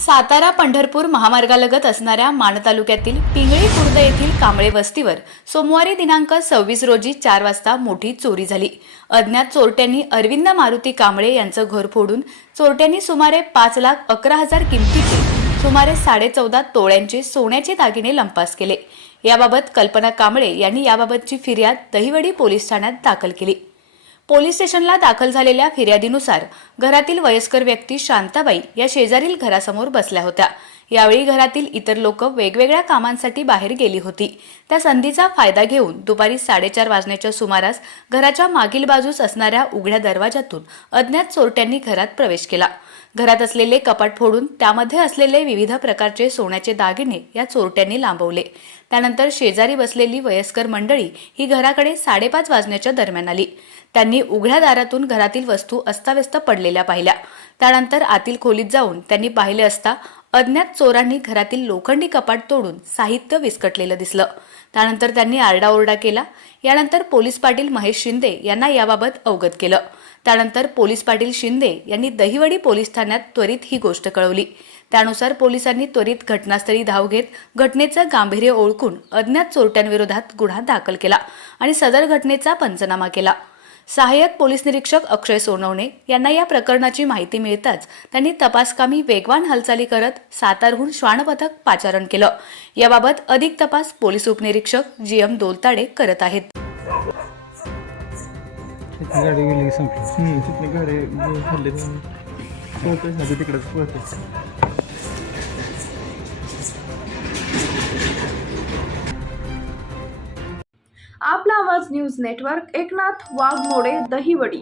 सातारा पंढरपूर महामार्गालगत असणाऱ्या माण तालुक्यातील पिंगळी खुर्द येथील कांबळे वस्तीवर सोमवारी दिनांक सव्वीस रोजी चार वाजता मोठी चोरी झाली. अज्ञात चोरट्यांनी अरविंद मारुती कांबळे यांचं घर फोडून चोरट्यांनी सुमारे पाच लाख अकरा हजार किमतीचे सुमारे साडेचौदा तोळ्यांचे सोन्याचे दागिने लंपास केले. याबाबत कल्पना कांबळे यांनी याबाबतची फिर्याद दहिवडी पोलीस ठाण्यात दाखल केली. पोलीस स्टेशनला दाखल झालेल्या फिर्यादीनुसार घरातील वयस्कर व्यक्ती शांताबाई या शेजारील घरासमोर बसल्या होत्या. यावेळी घरातील इतर लोक वेगवेगळ्या कामांसाठी बाहेर गेली होती. त्या संधीचा फायदा घेऊन दुपारी साडेचार वाजण्याच्या सुमारास घराच्या मागील बाजूस असणाऱ्या उघड्या दरवाजातून अज्ञात चोरट्यांनी घरात प्रवेश केला. घरात असलेले कपाट फोडून त्यामध्ये असलेले विविध प्रकारचे सोन्याचे दागिने या चोरट्यांनी लांबवले. त्यानंतर शेजारी बसलेली वयस्कर मंडळी ही घराकडे साडेपाच वाजण्याच्या दरम्यान आली. त्यांनी उघड्या दारातून घरातील वस्तू अस्ताव्यस्त पडलेल्या पाहिल्या. त्यानंतर आतील खोलीत जाऊन त्यांनी पाहिले असता अज्ञात चोरांनी घरातील लोखंडी कपाट तोडून साहित्य विस्कटलेलं दिसलं. त्यानंतर त्यांनी आरडाओरडा केला. यानंतर पोलीस पाटील महेश शिंदे यांना याबाबत अवगत केलं. त्यानंतर पोलीस पाटील शिंदे यांनी दहिवडी पोलीस ठाण्यात त्वरित ही गोष्ट कळवली. त्यानुसार पोलिसांनी त्वरित घटनास्थळी धाव घेत घटनेचं गांभीर्य ओळखून अज्ञात चोरट्यांविरोधात गुन्हा दाखल केला आणि सदर घटनेचा पंचनामा केला. सहाय्यक पोलीस निरीक्षक अक्षय सोनवणे यांना या प्रकरणाची माहिती मिळताच त्यांनी तपासकामी वेगवान हालचाली करत सातारहून श्वानपथक पाचारण केलं. याबाबत अधिक तपास पोलीस उपनिरीक्षक जी एम दोलताडे करत आहेत. तिकडे आपला आवाज न्यूज नेटवर्क एकनाथ वाघमोडे दहिवडी.